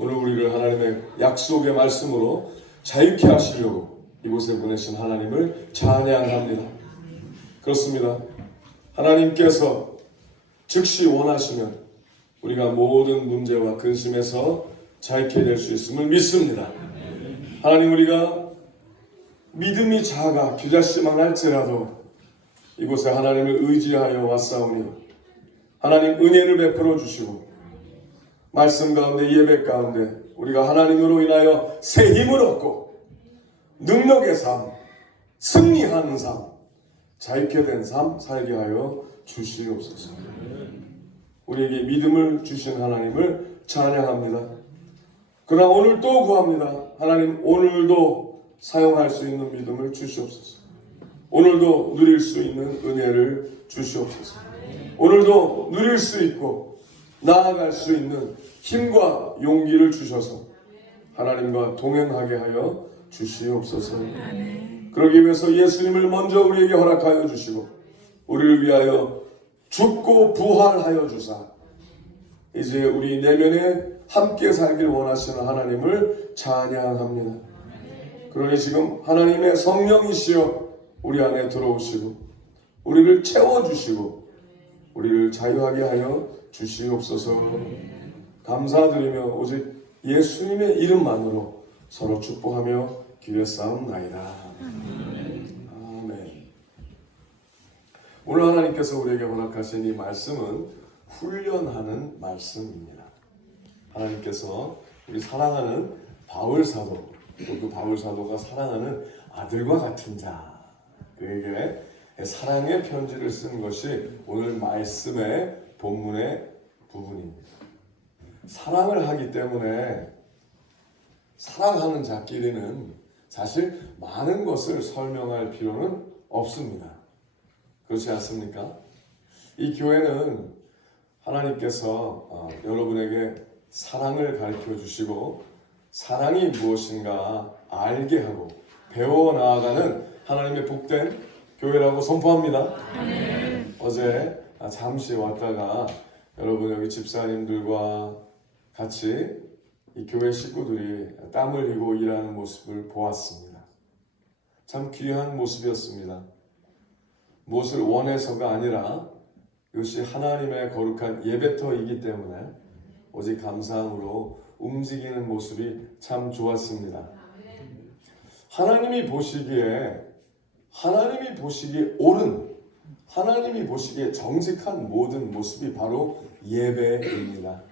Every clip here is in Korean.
오늘 우리를 하나님의 약속의 말씀으로 자유케 하시려고 이곳에 보내신 하나님을 찬양합니다. 그렇습니다. 하나님께서 즉시 원하시면 우리가 모든 문제와 근심에서 자유케 될 수 있음을 믿습니다. 하나님, 우리가 믿음이 작아 규자씨만할지라도 이곳에 하나님을 의지하여 왔사오니 하나님 은혜를 베풀어 주시고 말씀 가운데 예배 가운데 우리가 하나님으로 인하여 새 힘을 얻고 능력의 삶, 승리하는 삶, 자유케 된 삶 살게 하여 주시옵소서. 우리에게 믿음을 주신 하나님을 찬양합니다. 그러나 오늘 또 구합니다. 하나님, 오늘도 사용할 수 있는 믿음을 주시옵소서. 오늘도 누릴 수 있는 은혜를 주시옵소서. 오늘도 누릴 수 있고 나아갈 수 있는 힘과 용기를 주셔서 하나님과 동행하게 하여 주시옵소서. 그러기 위해서 예수님을 먼저 우리에게 허락하여 주시고 우리를 위하여 죽고 부활하여 주사 이제 우리 내면에 함께 살길 원하시는 하나님을 찬양합니다. 그러니 지금 하나님의 성령이시여 우리 안에 들어오시고 우리를 채워주시고 우리를 자유하게 하여 주시옵소서. 감사드리며 오직 예수님의 이름만으로 서로 축복하며 기회 싸움나이다. 아멘. 오늘 하나님께서 우리에게 허락하신 이 말씀은 훈련하는 말씀입니다. 하나님께서 우리 사랑하는 바울 사도, 또 그 바울 사도가 사랑하는 아들과 같은 자, 그에게 사랑의 편지를 쓴 것이 오늘 말씀의 본문의 부분입니다. 사랑을 하기 때문에 사랑하는 자끼리는 사실 많은 것을 설명할 필요는 없습니다. 그렇지 않습니까? 이 교회는 하나님께서 여러분에게 사랑을 가르쳐 주시고 사랑이 무엇인가 알게 하고 배워 나아가는 하나님의 복된 교회라고 선포합니다. 어제 잠시 왔다가 여러분 여기 집사님들과 같이 이 교회 식구들이 땀을 흘리고 일하는 모습을 보았습니다. 참 귀한 모습이었습니다. 무엇을 원해서가 아니라 이것이 하나님의 거룩한 예배터이기 때문에 오직 감사함으로 움직이는 모습이 참 좋았습니다. 하나님이 보시기에 옳은, 하나님이 보시기에 정직한 모든 모습이 바로 예배입니다.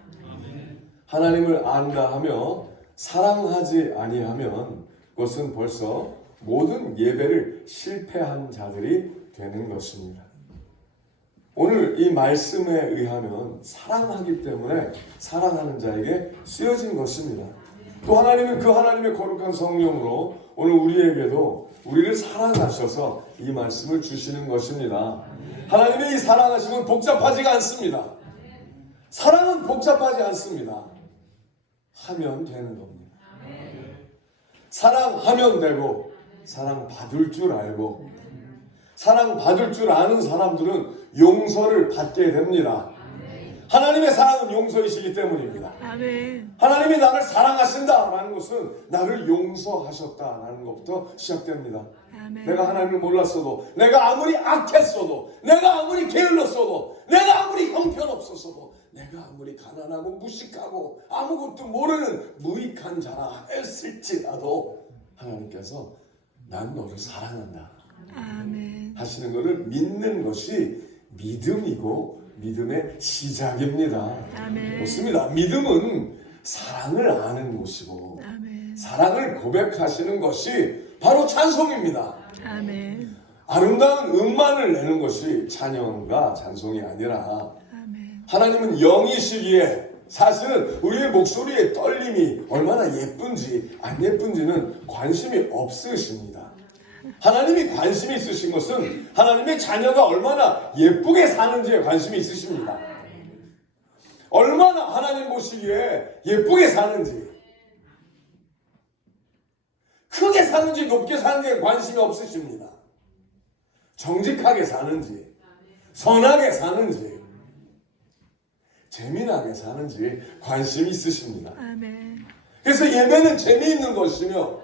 하나님을 안다 하며 사랑하지 아니하면 그것은 벌써 모든 예배를 실패한 자들이 되는 것입니다. 오늘 이 말씀에 의하면 사랑하기 때문에 사랑하는 자에게 쓰여진 것입니다. 또 하나님은 그 하나님의 거룩한 성령으로 오늘 우리에게도 우리를 사랑하셔서 이 말씀을 주시는 것입니다. 하나님의 이 사랑하심은 복잡하지가 않습니다. 사랑은 복잡하지 않습니다. 하면 되는 겁니다. 사랑하면 되고 사랑받을 줄 알고 사랑받을 줄 아는 사람들은 용서를 받게 됩니다. 하나님의 사랑은 용서이시기 때문입니다. 하나님이 나를 사랑하신다라는 것은 나를 용서하셨다라는 것부터 시작됩니다. 내가 하나님을 몰랐어도, 내가 아무리 악했어도, 내가 아무리 게을렀어도, 내가 아무리 형편없었어도, 내가 아무리 가난하고 무식하고 아무것도 모르는 무익한 자라 했을지라도 하나님께서 난 너를 사랑한다 하시는 것을 믿는 것이 믿음이고 믿음의 시작입니다. 그렇습니다. 믿음은 사랑을 아는 것이고 사랑을 고백하시는 것이 바로 찬송입니다. 아름다운 음만을 내는 것이 찬양과 찬송이 아니라 하나님은 영이시기에 사실은 우리의 목소리의 떨림이 얼마나 예쁜지 안 예쁜지는 관심이 없으십니다. 하나님이 관심이 있으신 것은 하나님의 자녀가 얼마나 예쁘게 사는지에 관심이 있으십니다. 얼마나 하나님 보시기에 예쁘게 사는지, 크게 사는지 높게 사는지에 관심이 없으십니다. 정직하게 사는지 선하게 사는지 재미나게 사는지 관심이 있으십니다. 아멘. 그래서 예배는 재미있는 것이며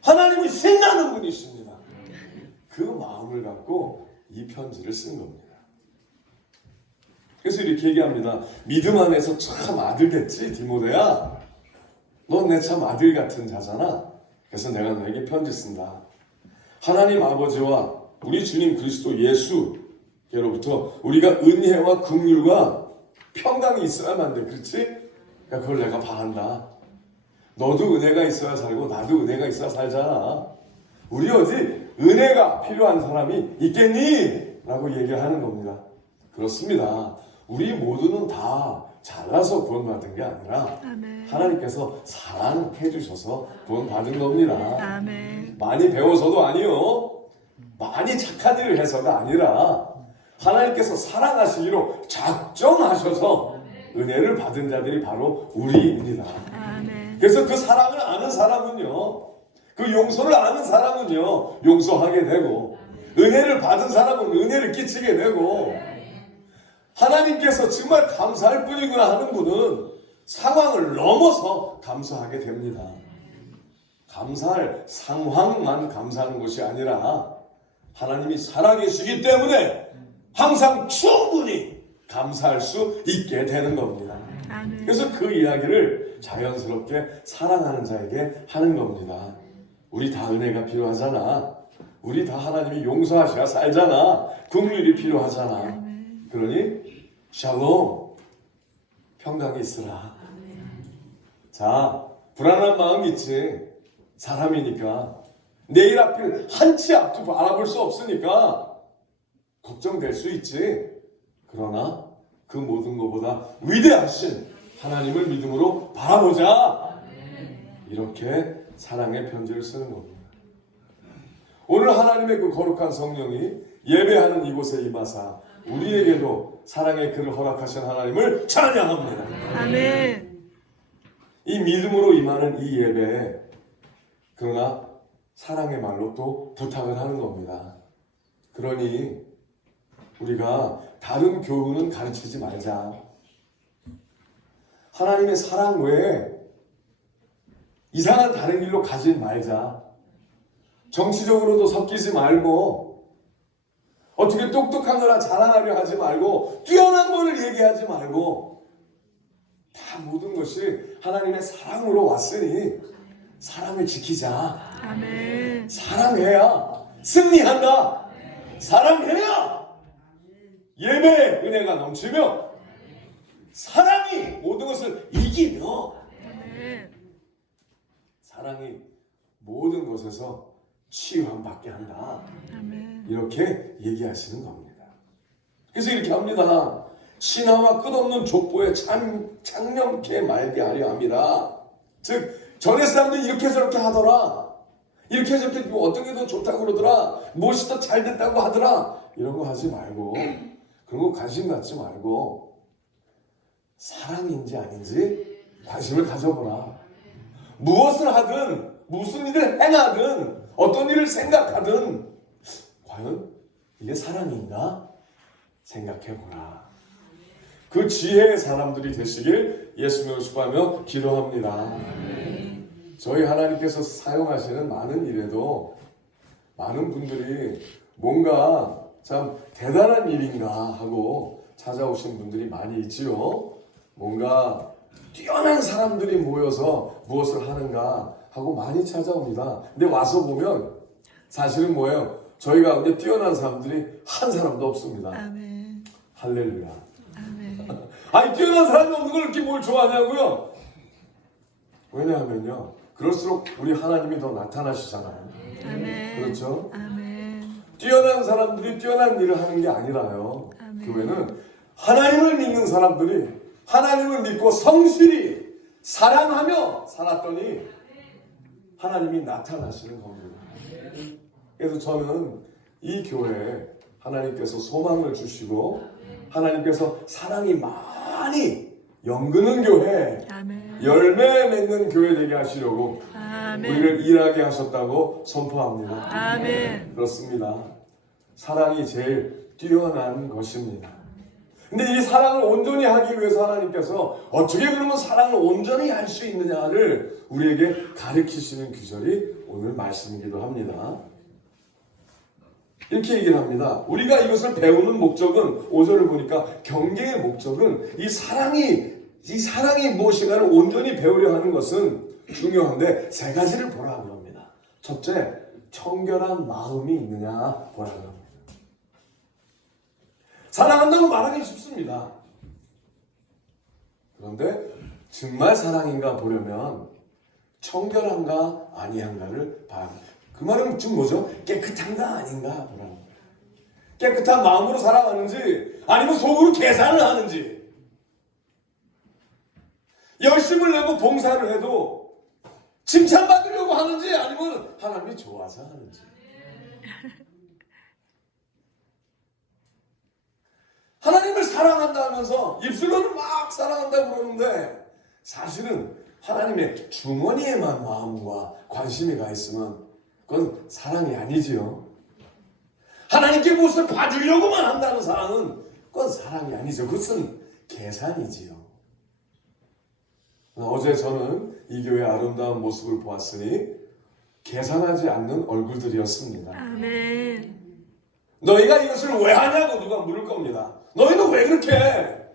하나님이 신나는 분이십니다. 그 마음을 갖고 이 편지를 쓴 겁니다. 그래서 이렇게 얘기합니다. 믿음 안에서 참 아들 됐지 디모데야. 넌 내 참 아들 같은 자잖아. 그래서 내가 너에게 편지 쓴다. 하나님 아버지와 우리 주님 그리스도 예수께로부터 우리가 은혜와 긍휼과 평강이 있어야만 돼. 그렇지? 그러니까 그걸 내가 바란다. 너도 은혜가 있어야 살고 나도 은혜가 있어야 살잖아. 우리 어디 은혜가 필요한 사람이 있겠니? 라고 얘기하는 겁니다. 그렇습니다. 우리 모두는 다 잘나서 구원받은 게 아니라 아멘. 하나님께서 사랑해 주셔서 구원받은 겁니다. 아멘. 많이 배워서도 아니요. 많이 착한 일을 해서가 아니라 하나님께서 사랑하시기로 작정하셔서 은혜를 받은 자들이 바로 우리입니다. 아멘. 그래서 그 사랑을 아는 사람은요, 그 용서를 아는 사람은요, 용서하게 되고, 은혜를 받은 사람은 은혜를 끼치게 되고, 하나님께서 정말 감사할 뿐이구나 하는 분은 상황을 넘어서 감사하게 됩니다. 감사할 상황만 감사하는 것이 아니라 하나님이 살아계시기 때문에 항상 충분히 감사할 수 있게 되는 겁니다. 아멘. 그래서 그 이야기를 자연스럽게 사랑하는 자에게 하는 겁니다. 우리 다 은혜가 필요하잖아. 우리 다 하나님이 용서하셔야 살잖아. 긍휼이 필요하잖아. 아멘. 그러니 샬롬 평강이 있으라. 자, 불안한 마음 있지. 사람이니까 내일 앞을 한치 앞도 알아볼 수 없으니까 걱정될 수 있지. 그러나 그 모든 것보다 위대하신 하나님을 믿음으로 바라보자. 이렇게 사랑의 편지를 쓰는 겁니다. 오늘 하나님의 그 거룩한 성령이 예배하는 이곳에 임하사 우리에게도 사랑의 글을 허락하신 하나님을 찬양합니다. 아멘. 이 믿음으로 임하는 이 예배에 그러나 사랑의 말로 또 부탁을 하는 겁니다. 그러니 우리가 다른 교훈은 가르치지 말자. 하나님의 사랑 외에 이상한 다른 길로 가지 말자. 정치적으로도 섞이지 말고 어떻게 똑똑한 거나 자랑하려 하지 말고 뛰어난 거를 얘기하지 말고 다 모든 것이 하나님의 사랑으로 왔으니 사랑을 지키자. 아멘. 사랑해야 승리한다. 사랑해야 예배의 은혜가 넘치며 사랑이 모든 것을 이기며 아멘. 사랑이 모든 것에서 치유함받게 한다. 아멘. 이렇게 얘기하시는 겁니다. 그래서 이렇게 합니다. 신하와 끝없는 족보에 창념케 말게 하려 합니다. 즉 전에 사람들이 이렇게 저렇게 하더라. 이렇게 저렇게 어떤 게 더 좋다고 그러더라. 무엇이 더 잘 됐다고 하더라. 이런 거 하지 말고 그런 거 관심 갖지 말고 사랑인지 아닌지 관심을 가져보라. 무엇을 하든 무슨 일을 행하든 어떤 일을 생각하든 과연 이게 사랑인가? 생각해보라. 그 지혜의 사람들이 되시길 예수님을 축복하며 기도합니다. 저희 하나님께서 사용하시는 많은 일에도 많은 분들이 뭔가 참 대단한 일인가 하고 찾아오신 분들이 많이 있지요. 뭔가 뛰어난 사람들이 모여서 무엇을 하는가 하고 많이 찾아옵니다. 근데 와서 보면 사실은 뭐예요? 저희 가운데 뛰어난 사람들이 한 사람도 없습니다. 아멘. 할렐루야. 아멘. 아니 뛰어난 사람이 없는 걸 이렇게 뭘 좋아하냐고요? 왜냐하면요. 그럴수록 우리 하나님이 더 나타나시잖아요. 아멘. 그렇죠? 아멘. 뛰어난 사람들이 뛰어난 일을 하는 게 아니라요. 아멘. 교회는 하나님을 믿는 사람들이 하나님을 믿고 성실히 사랑하며 살았더니 하나님이 나타나시는 겁니다. 그래서 저는 이 교회에 하나님께서 소망을 주시고 하나님께서 사랑이 많이 연근은 교회, 아멘. 열매 맺는 교회 되게 하시려고 아멘. 우리를 일하게 하셨다고 선포합니다. 아멘. 그렇습니다. 사랑이 제일 뛰어난 것입니다. 근데 이 사랑을 온전히 하기 위해서 하나님께서 어떻게 그러면 사랑을 온전히 할 수 있느냐를 우리에게 가르치시는 규절이 오늘 말씀이기도 합니다. 이렇게 얘기를 합니다. 우리가 이것을 배우는 목적은 5절을 보니까 경계의 목적은 이 사랑이 무엇인가를 온전히 배우려 하는 것은 중요한데 세 가지를 보라고 합니다. 첫째, 청결한 마음이 있느냐 보라고 합니다. 사랑한다고 말하기 쉽습니다. 그런데 정말 사랑인가 보려면 청결한가 아니한가를 봐야 합니다. 그 말은 지금 뭐죠? 깨끗한가 아닌가 보라는 거예요. 깨끗한 마음으로 살아가는지 아니면 속으로 계산을 하는지, 열심을 내고 봉사를 해도 칭찬받으려고 하는지 아니면 하나님이 좋아서 하는지. 하나님을 사랑한다 하면서 입술로는 막 사랑한다고 그러는데 사실은 하나님의 주머니에만 마음과 관심이 가 있으면 그건 사랑이 아니지요. 하나님께 무엇을 받으려고만 한다는 사랑은 그건 사랑이 아니죠. 그것은 계산이지요. 어제 저는 이 교회의 아름다운 모습을 보았으니 계산하지 않는 얼굴들이었습니다. 아멘. 너희가 이것을 왜 하냐고 누가 물을 겁니다. 너희는 왜 그렇게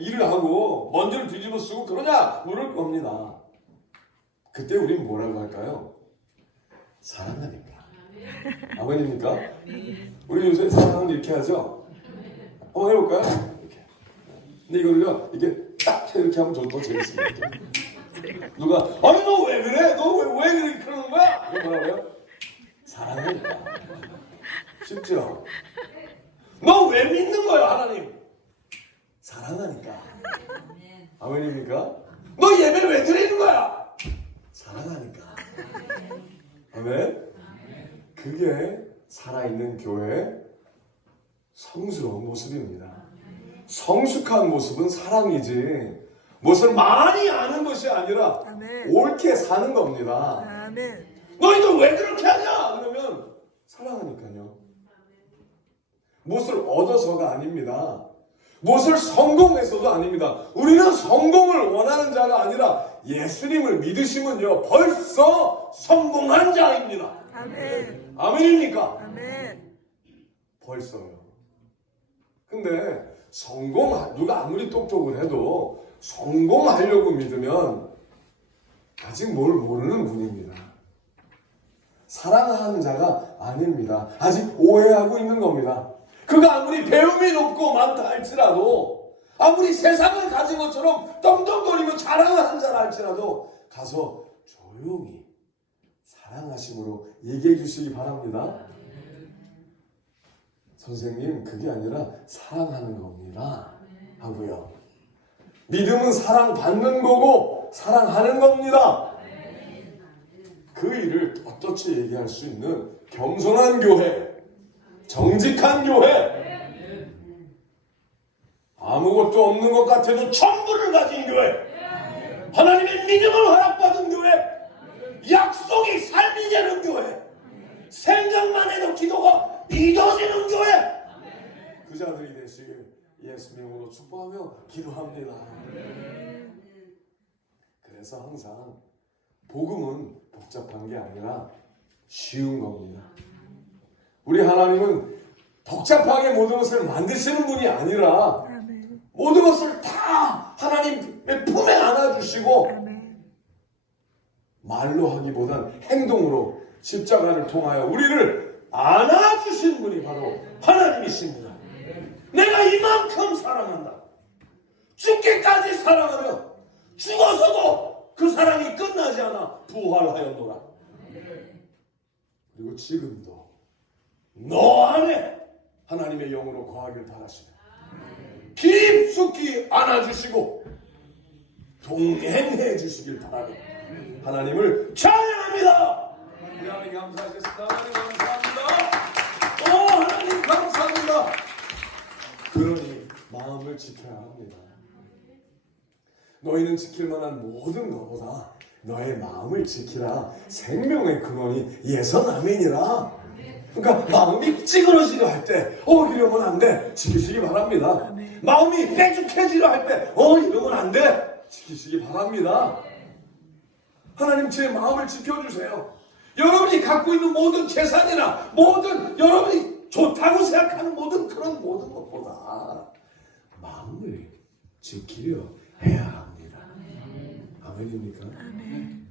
일을 하고 먼지를 뒤집어 쓰고 그러냐 물을 겁니다. 그때 우린 뭐라고 할까요? 사랑하니까. 아멘입니까? 우리 요새 사랑은 이렇게 하죠? 한번 해볼까요? 이렇게. 근데 이거를요, 이렇게 딱 이렇게 하면 더 재밌습니다. 누가, 아니, 너 왜 그래? 너 왜 그래? 그러는 거야? 이거 뭐라고요? 사랑하니까. 쉽죠? 너 왜 믿는 거야, 하나님? 사랑하니까. 아멘입니까? 너 예배 왜 드리는 거야? 사랑하니까. 아멘? 그게 살아있는 교회의 성스러운 모습입니다. 성숙한 모습은 사랑이지 무엇을 많이 아는 것이 아니라 아멘. 옳게 사는 겁니다. 아멘. 너희들 왜 그렇게 하냐? 그러면 사랑하니까요. 무엇을 얻어서가 아닙니다. 무엇을 성공해서도 아닙니다. 우리는 성공을 원하는 자가 아니라 예수님을 믿으시면요 벌써 성공한 자입니다. 아멘. 아멘입니까? 아멘. 벌써요. 근데 누가 아무리 똑똑을 해도 성공하려고 믿으면 아직 뭘 모르는 분입니다. 사랑하는 자가 아닙니다. 아직 오해하고 있는 겁니다. 그가 아무리 배움이 높고 많다 할지라도, 아무리 세상을 가진 것처럼 떵떵거리며 자랑하는 자라 할지라도 가서 조용히 사랑하심으로 얘기해 주시기 바랍니다. 선생님, 그게 아니라 사랑하는 겁니다 하고요. 믿음은 사랑받는 거고 사랑하는 겁니다. 그 일을 떳떳이 얘기할 수 있는 겸손한 교회, 정직한 교회, 아무것도 없는 것 같아도 전부를 가진 교회, 하나님의 믿음을 허락받은 교회, 약속이 삶이 되는 교회, 생각만 해도 기도가 이뤄지는 교회, 그 자들이 되시길 예수님으로 축복하며 기도합니다. 그래서 항상 복음은 복잡한 게 아니라 쉬운 겁니다. 우리 하나님은 복잡하게 모든 것을 만드시는 분이 아니라 아멘. 모든 것을 다 하나님의 품에 안아주시고 아멘. 말로 하기보단 행동으로 십자가를 통하여 우리를 안아주신 분이 바로 하나님이십니다. 내가 이만큼 사랑한다. 죽기까지 사랑하며 죽어서도 그 사랑이 끝나지 않아 부활하였노라. 그리고 지금도 너 안에 하나님의 영으로 거하길 바라시며 깊숙이 안아주시고 동행해 주시길 바라며 하나님을 찬양합니다. 우리 하나님 감사하겠습니다. 하나님 감사합니다. 하나님 감사합니다. 그러니 마음을 지켜야 합니다. 너희는 지킬 만한 모든 것보다 너의 마음을 지키라. 생명의 근원이 예선 아멘이라. 그러니까 마음이 찌그러지려 할 때, 이러면 안 돼. 지키시기 바랍니다. 아멘. 마음이 빼죽해지려 할 때, 이러면 안 돼. 지키시기 바랍니다. 하나님 제 마음을 지켜주세요. 여러분이 갖고 있는 모든 재산이나 모든 여러분이 좋다고 생각하는 모든 것보다 마음을 지키려 해야 합니다. 아멘입니까? 아멘.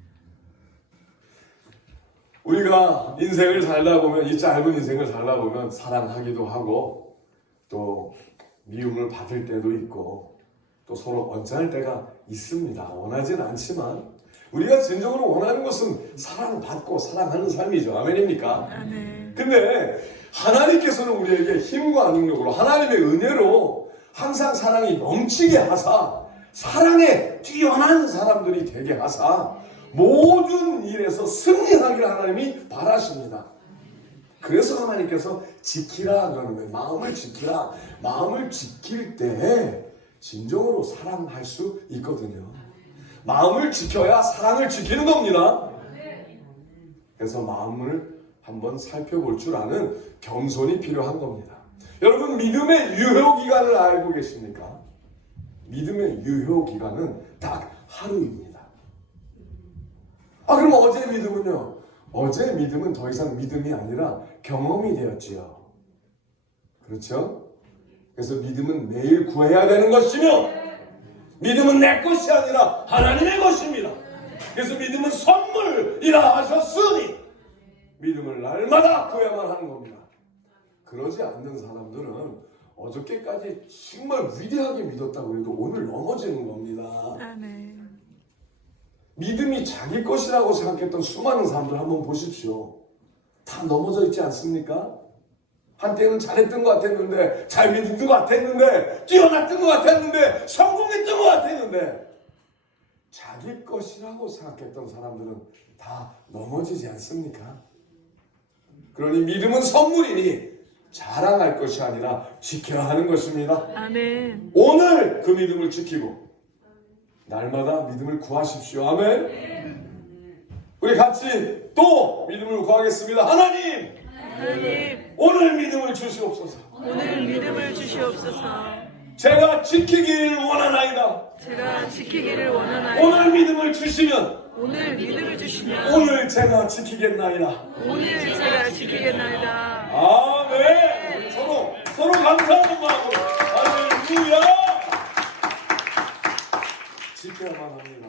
우리가 인생을 살다 보면, 이 짧은 인생을 살다 보면 사랑하기도 하고 또 미움을 받을 때도 있고 또 서로 언짢을 때가 있습니다. 원하진 않지만 우리가 진정으로 원하는 것은 사랑받고 사랑하는 삶이죠. 아멘입니까? 아멘. 근데 하나님께서는 우리에게 힘과 능력으로 하나님의 은혜로 항상 사랑이 넘치게 하사 사랑에 뛰어난 사람들이 되게 하사 모든 일에서 승리하기를 하나님이 바라십니다. 그래서 하나님께서 지키라 그러는 거예요. 마음을 지키라. 마음을 지킬 때 진정으로 사랑할 수 있거든요. 마음을 지켜야 사랑을 지키는 겁니다. 그래서 마음을 한번 살펴볼 줄 아는 겸손이 필요한 겁니다. 여러분, 믿음의 유효기간을 알고 계십니까? 믿음의 유효기간은 딱 하루입니다. 그럼 어제 믿음은요? 어제 믿음은 더 이상 믿음이 아니라 경험이 되었지요. 그렇죠? 그래서 믿음은 매일 구해야 되는 것이며 믿음은 내 것이 아니라 하나님의 것입니다. 그래서 믿음은 선물이라 하셨으니 믿음을 날마다 구해야만 하는 겁니다. 그러지 않는 사람들은 어저께까지 정말 위대하게 믿었다고 해도 오늘 넘어지는 겁니다. 아멘. 믿음이 자기 것이라고 생각했던 수많은 사람들 한번 보십시오. 다 넘어져 있지 않습니까? 한때는 잘했던 것 같았는데, 잘 믿은 것 같았는데, 뛰어났던 것 같았는데, 성공했던 것 같았는데, 자기 것이라고 생각했던 사람들은 다 넘어지지 않습니까? 그러니 믿음은 선물이니 자랑할 것이 아니라 지켜야 하는 것입니다. 아멘. 오늘 그 믿음을 지키고 날마다 믿음을 구하십시오. 아멘. 우리 같이 또 믿음을 구하겠습니다. 하나님, 하나님, 오늘 믿음을 주시옵소서. 오늘 믿음을 주시옵소서. 제가 지키길 원하나이다. 제가 지키기를 원하나이다. 오늘 믿음을 주시면 오늘 믿음을 주시면 오늘 제가 지키겠나이다. 오늘 제가 지키겠나이다. 아멘. 우리 서로 감사하는 마음으로 할렐루야. 지켜야만 합니다.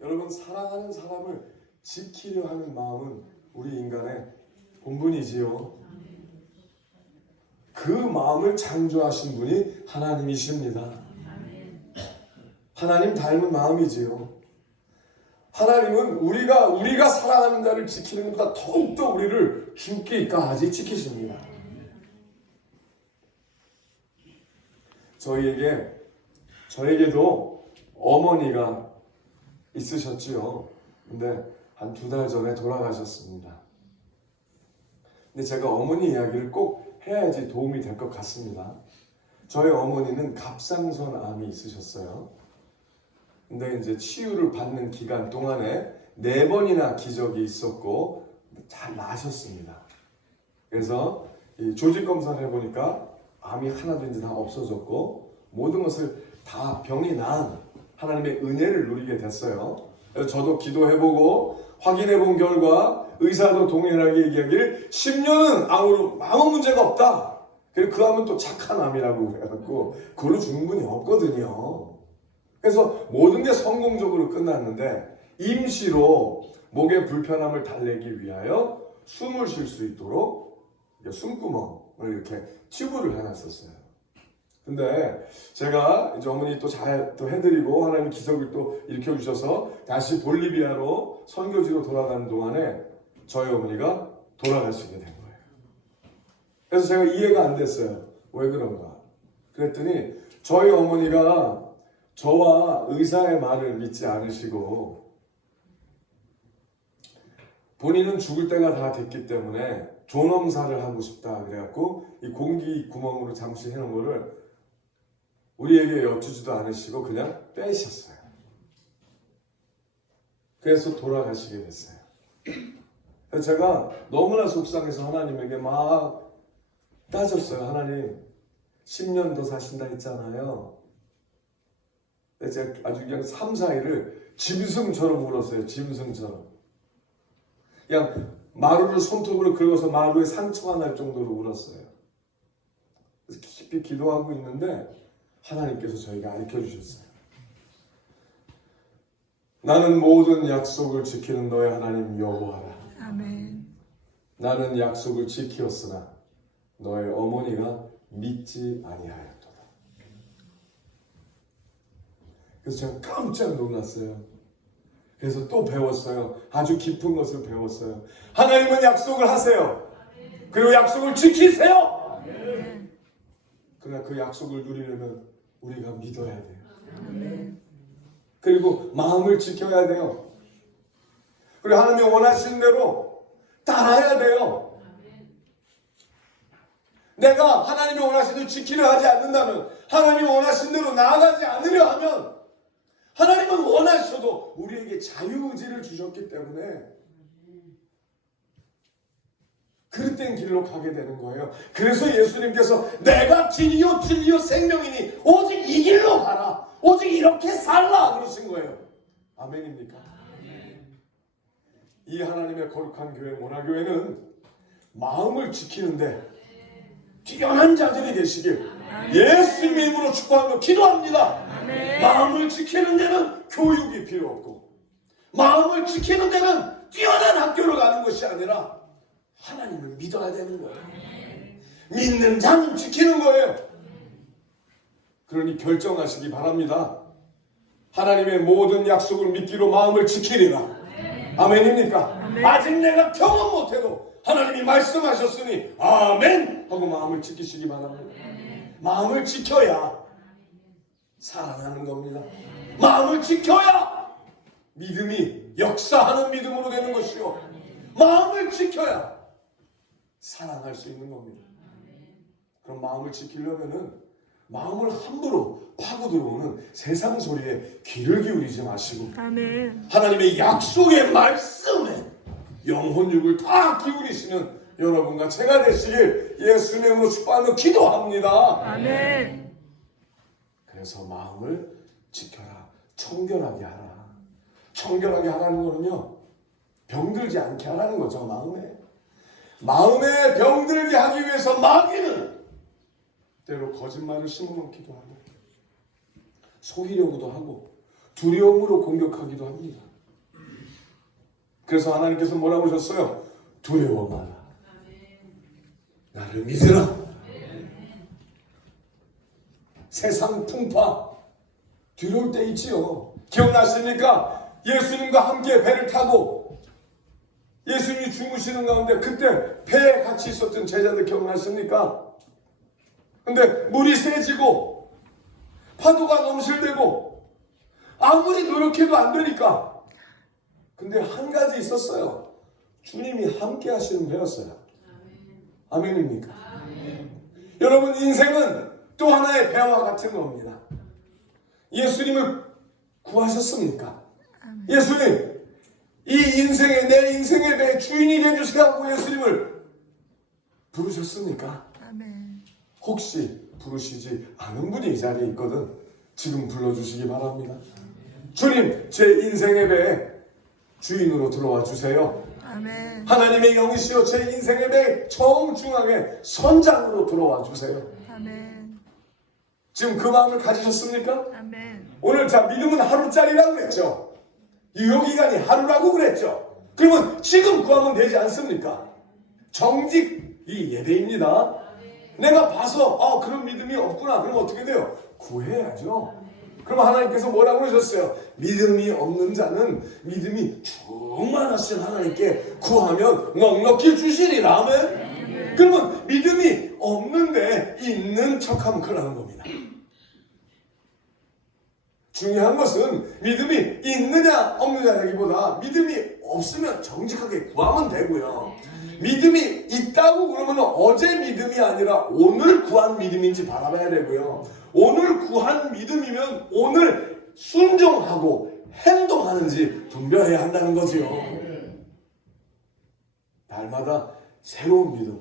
여러분, 사랑하는 사람을 지키려 하는 마음은 우리 인간의 본분이지요. 그 마음을 창조하신 분이 하나님이십니다. 하나님 닮은 마음이지요. 하나님은 우리가 사랑하는 자를 지키는 것보다 더욱더 우리를 죽기까지 지키십니다. 저에게도 어머니가 있으셨지요. 근데 한 2달 전에 돌아가셨습니다. 근데 제가 어머니 이야기를 꼭 해야지 도움이 될 것 같습니다. 저희 어머니는 갑상선암이 있으셨어요. 근데 이제 치유를 받는 기간 동안에 4번이나 기적이 있었고 잘 나셨습니다. 그래서 이 조직 검사를 해보니까 암이 하나도 이제 다 없어졌고 모든 것을 다 병이 난 하나님의 은혜를 누리게 됐어요. 그래서 저도 기도해보고 확인해본 결과 의사도 동일하게 얘기하기를 10년은 아무 문제가 없다. 그리고 그 암은 또 착한 암이라고 해갖고 그걸로 죽는 분이 없거든요. 그래서 모든 게 성공적으로 끝났는데 임시로 목의 불편함을 달래기 위하여 숨을 쉴 수 있도록 숨구멍을 이렇게 튜브를 해놨었어요. 근데 제가 이제 어머니 또 잘 또 해드리고 하나님 기적을 또 일으켜주셔서 다시 볼리비아로 선교지로 돌아가는 동안에 저희 어머니가 돌아가시게 된 거예요. 그래서 제가 이해가 안 됐어요. 왜 그런가? 그랬더니 저희 어머니가 저와 의사의 말을 믿지 않으시고 본인은 죽을 때가 다 됐기 때문에 존엄사를 하고 싶다 그래갖고 이 공기 구멍으로 잠시 해놓은 거를 우리에게 여쭈지도 않으시고 그냥 빼셨어요. 그래서 돌아가시게 됐어요. 제가 너무나 속상해서 하나님에게 막 따졌어요. 하나님 10년 더 사신다 했잖아요. 제가 아주 그냥 3, 4일을 짐승처럼 울었어요. 짐승처럼. 그냥 마루를 손톱으로 긁어서 마루에 상처가 날 정도로 울었어요. 그래서 깊이 기도하고 있는데 하나님께서 저에게 알려주셨어요. 나는 모든 약속을 지키는 너의 하나님 여호와라. 아멘. 나는 약속을 지키었으나 너의 어머니가 믿지 아니하였도다. 그래서 제가 깜짝 놀랐어요. 그래서 또 배웠어요. 아주 깊은 것을 배웠어요. 하나님은 약속을 하세요. 그리고 약속을 지키세요. 그러나 그 약속을 누리려면 우리가 믿어야 돼요. 그리고 마음을 지켜야 돼요. 그리고 하나님이 원하시는 대로 따라야 돼요. 내가 하나님이 원하시는 대로 지키려 하지 않는다면, 하나님이 원하시는 대로 나아가지 않으려 하면, 하나님은 원하셔도 우리에게 자유의지를 주셨기 때문에 그릇된 길로 가게 되는 거예요. 그래서 예수님께서 내가 길이요 진리요 생명이니 오직 이 길로 가라. 오직 이렇게 살라 그러신 거예요. 아멘입니까? 이 하나님의 거룩한 교회 모나교회는 마음을 지키는데 뛰어난 자들이 계시길 예수님의 이름으로 축복하며 기도합니다. 마음을 지키는 데는 교육이 필요 없고, 마음을 지키는 데는 뛰어난 학교를 가는 것이 아니라 하나님을 믿어야 되는 거예요. 믿는 자는 지키는 거예요. 그러니 결정하시기 바랍니다. 하나님의 모든 약속을 믿기로 마음을 지키리라. 아멘입니까? 아직 내가 경험 못해도 하나님이 말씀하셨으니 아멘 하고 마음을 지키시기 바랍니다. 마음을 지켜야 살아나는 겁니다. 마음을 지켜야 믿음이 역사하는 믿음으로 되는 것이요, 마음을 지켜야 살아날 수 있는 겁니다. 그럼 마음을 지키려면은 마음을 함부로 파고 들어오는 세상 소리에 귀를 기울이지 마시고 아멘. 하나님의 약속의 말씀에 영혼육을 다 기울이시는 여러분과 제가 되시길 예수님의 이름으로 축복하며 기도합니다. 아멘. 그래서 마음을 지켜라. 청결하게 하라. 청결하게 하라는 거는요, 병들지 않게 하라는 거죠. 마음에 병들게 하기 위해서 마귀는 때로 거짓말을 심어놓기도 하고 속이려고도 하고 두려움으로 공격하기도 합니다. 그래서 하나님께서 뭐라고 하셨어요? 두려워 마라. 나를 믿으라. 세상 풍파 두려울 때 있지요. 기억나십니까? 예수님과 함께 배를 타고 예수님이 주무시는 가운데 그때 배에 같이 있었던 제자들 기억나십니까? 근데 물이 세지고 파도가 넘실대고 아무리 노력해도 안 되니까, 근데 한 가지 있었어요. 주님이 함께 하시는 배였어요. 아멘입니까? 여러분, 인생은 또 하나의 배와 같은 겁니다. 예수님을 구하셨습니까? 예수님, 이 인생의, 내 인생의 배 주인이 되주세요 하고 예수님을 부르셨습니까? 아멘. 혹시 부르시지 않은 분이 이 자리에 있거든 지금 불러주시기 바랍니다. 주님, 제 인생의 배에 주인으로 들어와 주세요. 아멘. 하나님의 영이시여 제 인생의 배 정중앙에 선장으로 들어와 주세요. 아멘. 지금 그 마음을 가지셨습니까? 아멘. 오늘 자, 믿음은 하루짜리라고 그랬죠. 유효기간이 하루라고 그랬죠. 그러면 지금 구하면 되지 않습니까? 정직이 예배입니다. 내가 봐서 그런 믿음이 없구나. 그럼 어떻게 돼요? 구해야죠. 그럼 하나님께서 뭐라고 그러셨어요? 믿음이 없는 자는 믿음이 충만하신 하나님께 구하면 넉넉히 주시리라. 아멘. 그러면 믿음이 없는데 있는 척하면 큰일 나는 겁니다. 중요한 것은 믿음이 있느냐 없느냐라기보다 믿음이 없으면 정직하게 구하면 되고요. 믿음이 있다고 그러면 어제 믿음이 아니라 오늘 구한 믿음인지 바라봐야 되고요. 오늘 구한 믿음이면 오늘 순종하고 행동하는지 분별해야 한다는 거지요. 날마다 새로운 믿음,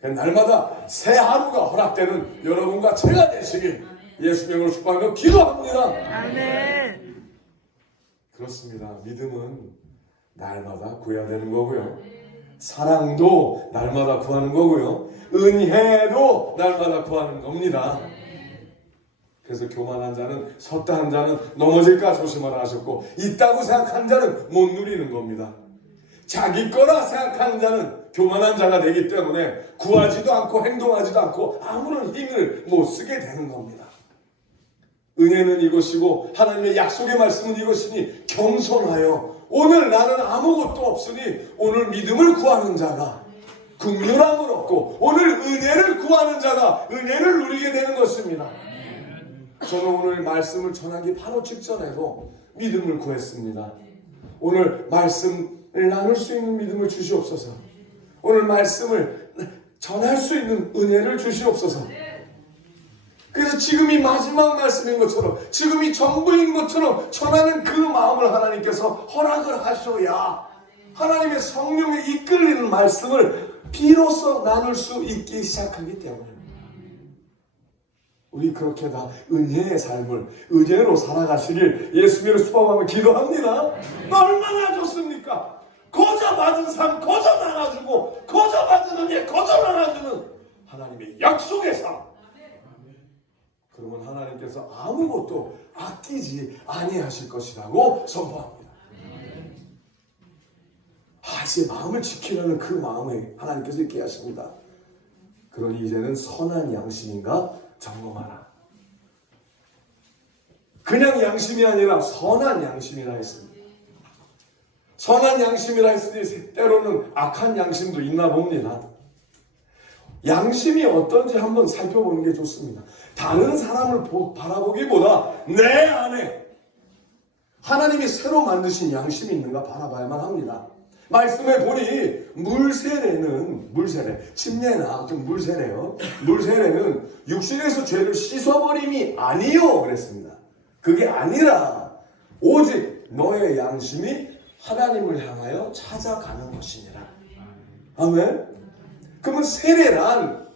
날마다 새 하루가 허락되는 여러분과 제가 되시길 예수님으로 축복하며 기도합니다. 아멘. 그렇습니다. 믿음은 날마다 구해야 되는 거고요. 사랑도 날마다 구하는 거고요. 은혜도 날마다 구하는 겁니다. 그래서 교만한 자는, 섰다한 자는 넘어질까 조심하라 하셨고, 있다고 생각한 자는 못 누리는 겁니다. 자기 거라 생각하는 자는 교만한 자가 되기 때문에 구하지도 않고 행동하지도 않고 아무런 힘을 못 쓰게 되는 겁니다. 은혜는 이것이고 하나님의 약속의 말씀은 이것이니 겸손하여 오늘 나는 아무것도 없으니 오늘 믿음을 구하는 자가 긍휼함을 얻고 오늘 은혜를 구하는 자가 은혜를 누리게 되는 것입니다. 저는 오늘 말씀을 전하기 바로 직전에도 믿음을 구했습니다. 오늘 말씀을 나눌 수 있는 믿음을 주시옵소서. 오늘 말씀을 전할 수 있는 은혜를 주시옵소서. 그래서 지금이 마지막 말씀인 것처럼, 지금이 전부인 것처럼 전하는 그 마음을 하나님께서 허락을 하셔야 하나님의 성령에 이끌리는 말씀을 비로소 나눌 수 있기 시작하기 때문입니다. 우리 그렇게 다 은혜의 삶을 은혜로 살아가시길 예수님을 축복하며 기도합니다. 얼마나 좋습니까? 거저 받은 삶 거저 나눠주고 거저 받은 은혜 거저 나눠주는 하나님의 약속의 삶. 그러면 하나님께서 아무것도 아끼지 아니하실 것이라고 선포합니다. 제 마음을 지키려는 그 마음에 하나님께서 있게 하십니다. 그러니 이제는 선한 양심인가 점검하라. 그냥 양심이 아니라 선한 양심이라 했습니다. 선한 양심이라 했으니 때로는 악한 양심도 있나 봅니다. 양심이 어떤지 한번 살펴보는 게 좋습니다. 다른 사람을 바라보기보다 내 안에 하나님이 새로 만드신 양심이 있는가 바라봐야만 합니다. 말씀에 보니 물세례, 침례나 물세례요. 물세례는 육신에서 죄를 씻어버림이 아니요 그랬습니다. 그게 아니라 오직 너의 양심이 하나님을 향하여 찾아가는 것이니라. 아멘. 그러면 세례란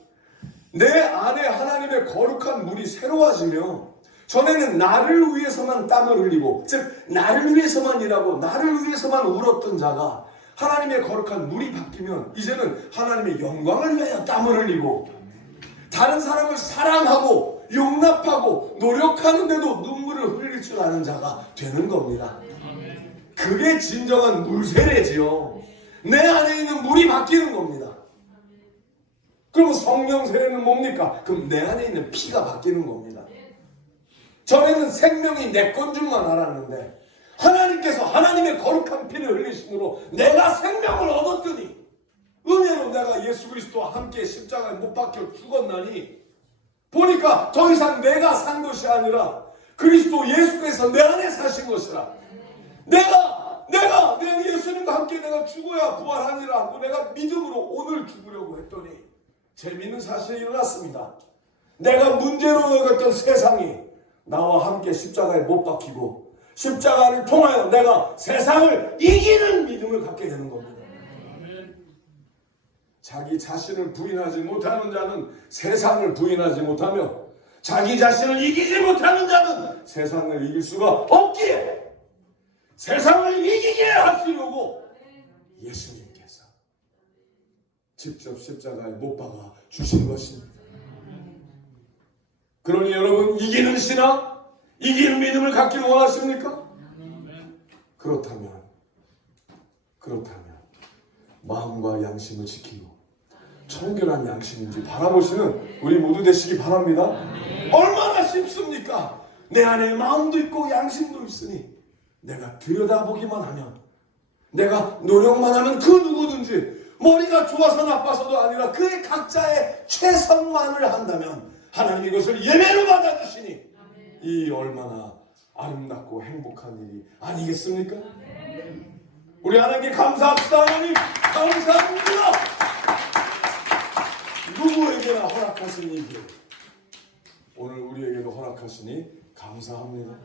내 안에 하나님의 거룩한 물이 새로워지며, 전에는 나를 위해서만 땀을 흘리고, 즉 나를 위해서만 일하고 나를 위해서만 울었던 자가 하나님의 거룩한 물이 바뀌면 이제는 하나님의 영광을 위하여 땀을 흘리고 다른 사람을 사랑하고 용납하고 노력하는데도 눈물을 흘릴 줄 아는 자가 되는 겁니다. 그게 진정한 물세례지요. 내 안에 있는 물이 바뀌는 겁니다. 그럼 성령 세례는 뭡니까? 그럼 내 안에 있는 피가 바뀌는 겁니다. 전에는 생명이 내 건 줄만 알았는데 하나님께서 하나님의 거룩한 피를 흘리심으로 내가 생명을 얻었더니, 은혜로 내가 예수 그리스도와 함께 십자가에 못 박혀 죽었나니 보니까 더 이상 내가 산 것이 아니라 그리스도 예수께서 내 안에 사신 것이라. 내가 예수님과 함께 내가 죽어야 부활하니라 하고 내가 믿음으로 오늘 죽으려고 했더니 재미있는 사실이 일어났습니다. 내가 문제로 여겼던 세상이 나와 함께 십자가에 못 박히고 십자가를 통하여 내가 세상을 이기는 믿음을 갖게 되는 겁니다. 자기 자신을 부인하지 못하는 자는 세상을 부인하지 못하며 자기 자신을 이기지 못하는 자는 세상을 이길 수가 없기에 세상을 이기게 하시려고 예수님께서 직접 십자가에 못 박아 주신 것입니다. 그러니 여러분, 이기는 신앙, 이기는 믿음을 갖기를 원하십니까? 그렇다면 마음과 양심을 지키고 청결한 양심인지 바라보시는 우리 모두 되시기 바랍니다. 얼마나 쉽습니까? 내 안에 마음도 있고 양심도 있으니 내가 들여다보기만 하면, 내가 노력만 하면 그 누구든지 머리가 좋아서 나빠서도 아니라 그의 각자의 최선만을 한다면 하나님이 이것을 예배로 받아주시니 이 얼마나 아름답고 행복한 일이 아니겠습니까? 우리 하나님께 감사합시다. 하나님 감사합니다. 누구에게나 허락하신 이 길, 오늘 우리에게도 허락하시니 감사합니다.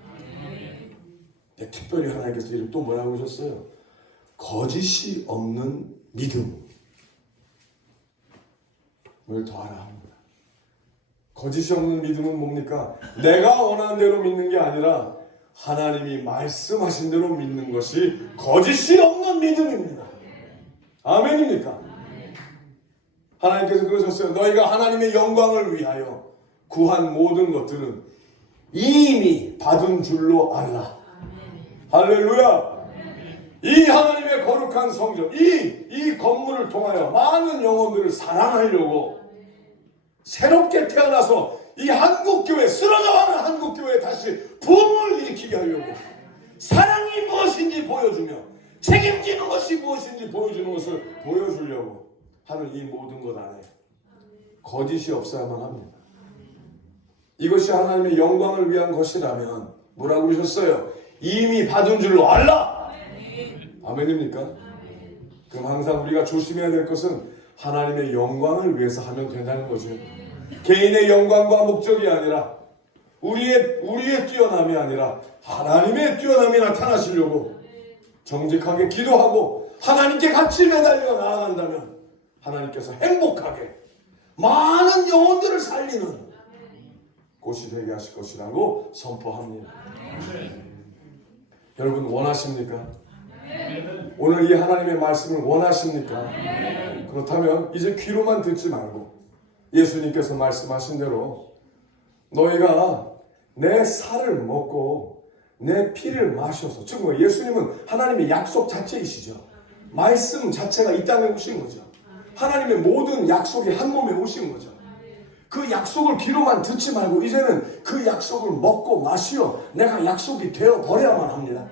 특별히 하나님께서 또 뭐라고 하셨어요? 거짓이 없는 믿음을 더하라 합니다. 거짓이 없는 믿음은 뭡니까? 내가 원하는 대로 믿는 게 아니라 하나님이 말씀하신 대로 믿는 것이 거짓이 없는 믿음입니다. 아멘입니까? 하나님께서 그러셨어요. 너희가 하나님의 영광을 위하여 구한 모든 것들은 이미 받은 줄로 알라. 할렐루야. 이 하나님의 거룩한 성전, 이 건물을 통하여 많은 영혼들을 사랑하려고 새롭게 태어나서 이 한국교회, 쓰러져가는 한국교회에 다시 부흥을 일으키게 하려고 사랑이 무엇인지 보여주며 책임지는 것이 무엇인지 보여주는 것을 보여주려고 하는 이 모든 것 안에 거짓이 없어야만 합니다. 이것이 하나님의 영광을 위한 것이라면 뭐라고 그러셨어요? 이미 받은 줄로 알라. 아멘입니까? 그럼 항상 우리가 조심해야 될 것은 하나님의 영광을 위해서 하면 된다는 거죠. 개인의 영광과 목적이 아니라 우리의 뛰어남이 아니라 하나님의 뛰어남이 나타나시려고 정직하게 기도하고 하나님께 같이 매달려 나아간다면 하나님께서 행복하게 많은 영혼들을 살리는 곳이 되게 하실 것이라고 선포합니다. 여러분 원하십니까? 오늘 이 하나님의 말씀을 원하십니까? 그렇다면 이제 귀로만 듣지 말고 예수님께서 말씀하신 대로 너희가 내 살을 먹고 내 피를 마셔서, 즉 예수님은 하나님의 약속 자체이시죠. 말씀 자체가 이 땅에 오신 거죠. 하나님의 모든 약속이 한 몸에 오신 거죠. 그 약속을 귀로만 듣지 말고 이제는 그 약속을 먹고 마시어 내가 약속이 되어 버려야만 합니다.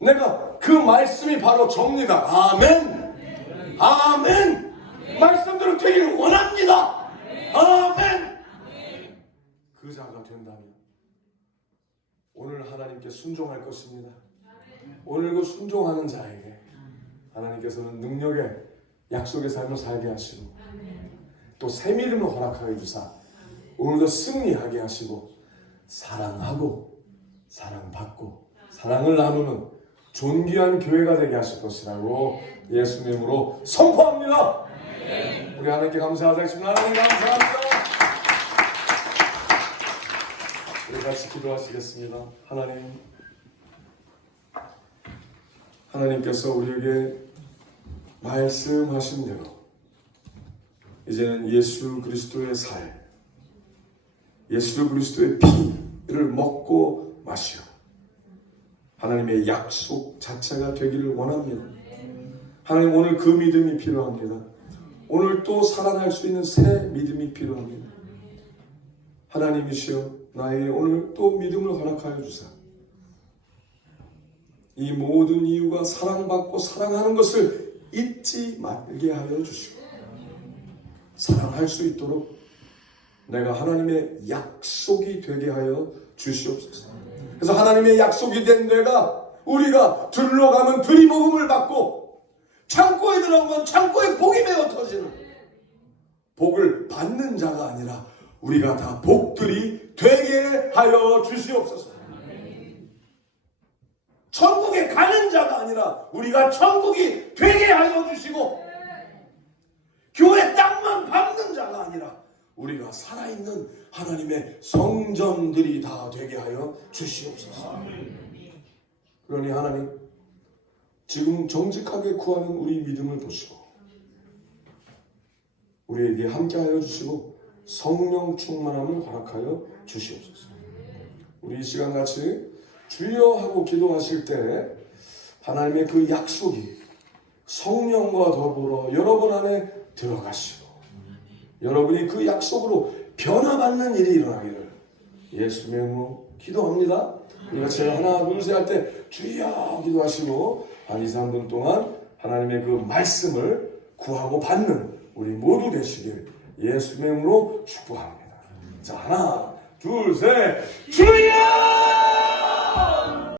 내가 그 말씀이 바로 접니다. 아멘. 아멘. 말씀대로 되기를 원합니다. 아멘. 그 자가 된다면 오늘 하나님께 순종할 것입니다. 오늘 그 순종하는 자에게 하나님께서는 능력의 약속의 삶을 살게 하시고 또 새 믿음을 허락하여 주사 오늘도 승리하게 하시고 사랑하고 사랑받고 사랑을 나누는 존귀한 교회가 되게 하실 것이라고 예수님으로 선포합니다. 우리 하나님께 감사하겠습니다. 하나님 감사합니다. 우리 같이 기도하시겠습니다. 하나님께서 우리에게 말씀하신 대로 이제는 예수 그리스도의 살, 예수 그리스도의 피를 먹고 마시어 하나님의 약속 자체가 되기를 원합니다. 하나님 오늘 그 믿음이 필요합니다. 오늘 또 살아날 수 있는 새 믿음이 필요합니다. 하나님이시여 나에게 오늘 또 믿음을 허락하여 주사 이 모든 이유가 사랑받고 사랑하는 것을 잊지 말게 하여 주시고 사랑할 수 있도록 내가 하나님의 약속이 되게 하여 주시옵소서. 그래서 하나님의 약속이 된 내가 우리가 들러 가면 들이먹음을 받고 창고에 들어가면 창고에 복이 메어 터지는 복을 받는 자가 아니라 우리가 다 복들이 되게 하여 주시옵소서. 천국에 가는 자가 아니라 우리가 천국이 되게 하여 주시고 교회 땅만 밟는 자가 아니라 우리가 살아있는 하나님의 성전들이 다 되게 하여 주시옵소서. 그러니 하나님 지금 정직하게 구하는 우리 믿음을 보시고 우리에게 함께하여 주시고 성령 충만함을 허락하여 주시옵소서. 우리 이 시간 같이 주여 하고 기도하실 때 하나님의 그 약속이 성령과 더불어 여러분 안에 들어가시고 여러분이 그 약속으로 변화받는 일이 일어나기를 예수의 이름으로 기도합니다. 우리가 제가 하나 둘 셋 할 때 주여 기도하시고 한 2, 3분 동안 하나님의 그 말씀을 구하고 받는 우리 모두 되시길 예수의 이름으로 축복합니다. 자 하나 둘 셋 주여